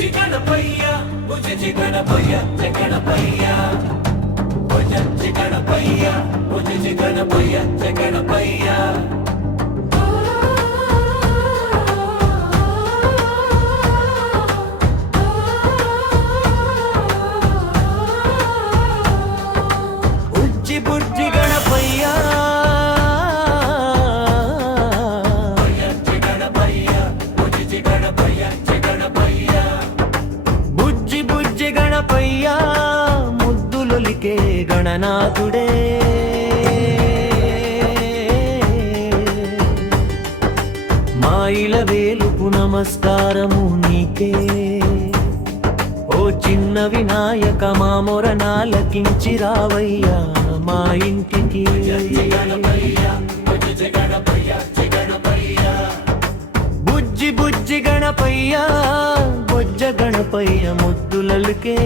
బుజ్జి గణపయ్య బుజ్జి గణపయ్య గణపయ్య బుజ్జి గణపయ్య బుజ్జి గణపయ్య గణపయ్య బుజ్జి గణపయ్య బుజ్జి గణపయ్య గణపయ్య బుజ్జి బుజ్జి గణపయ్య ముద్దులొలికే గణనాథుడే మాయిల వేలుపు నమస్కారము నీకే ఓ చిన్న వినాయక మా మొరనాలకించి రావయ్యా మా ఇంటికి బుజ్జి బుజ్జి గణపయ్య బొజ్జ గణపయ్య ముద్దులకే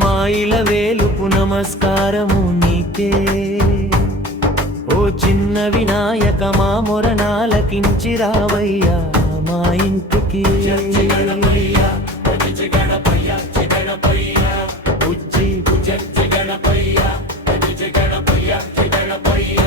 మాయిల వేలుపు నమస్కారము నీకే ఓ చిన్న వినాయక మా మొరనాలకించి రావయ్యా మా ఇంటికి బుజ్జి బుజ్జి గణపయ్య బుజ్జి గణపయ్య గణపయ్య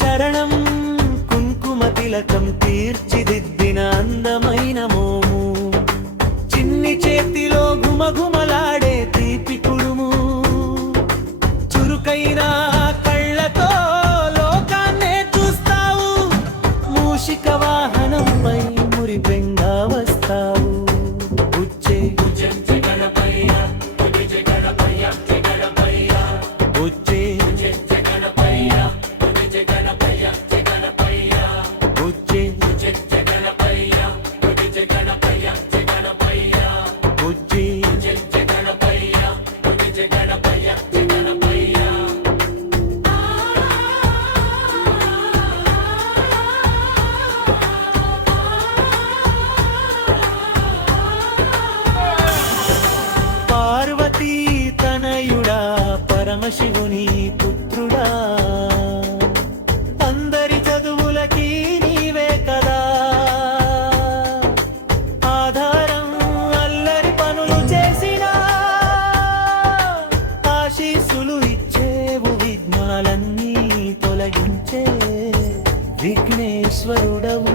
చరణం కుంకుమ తిలకం తీర్చిదిద్దిన అందమైన మోము చిన్ని చేతిలో ఘుమఘుమలాడే తీపి కుడుము చురుకైన కళ్ళతో లోకాన్నే చూస్తావు మూషిక వాహనంపై మురిపెంగా వస్తావు బుజ్జి గణపయ్య బుజ్జి గణపయ్య గణపయ్య బుజ్జి గణపయ్య బుజ్జి గణపయ్య గణపయ్య బుజ్జి గణపయ్య బుజ్జి గణపయ్య గణపయ్య బుజ్జి గణపయ్య బుజ్జి గణపయ్య గణపయ్య పార్వతీ తనయుడా పరమశివుని పుత్రుడా అందరి చదువులకి నీవే కదా ఆధారం అల్లరి పనులు చేసినా ఆశీస్సులు ఇచ్చేవు విఘ్నాలన్నీ తొలగించే విఘ్నేశ్వరుడవు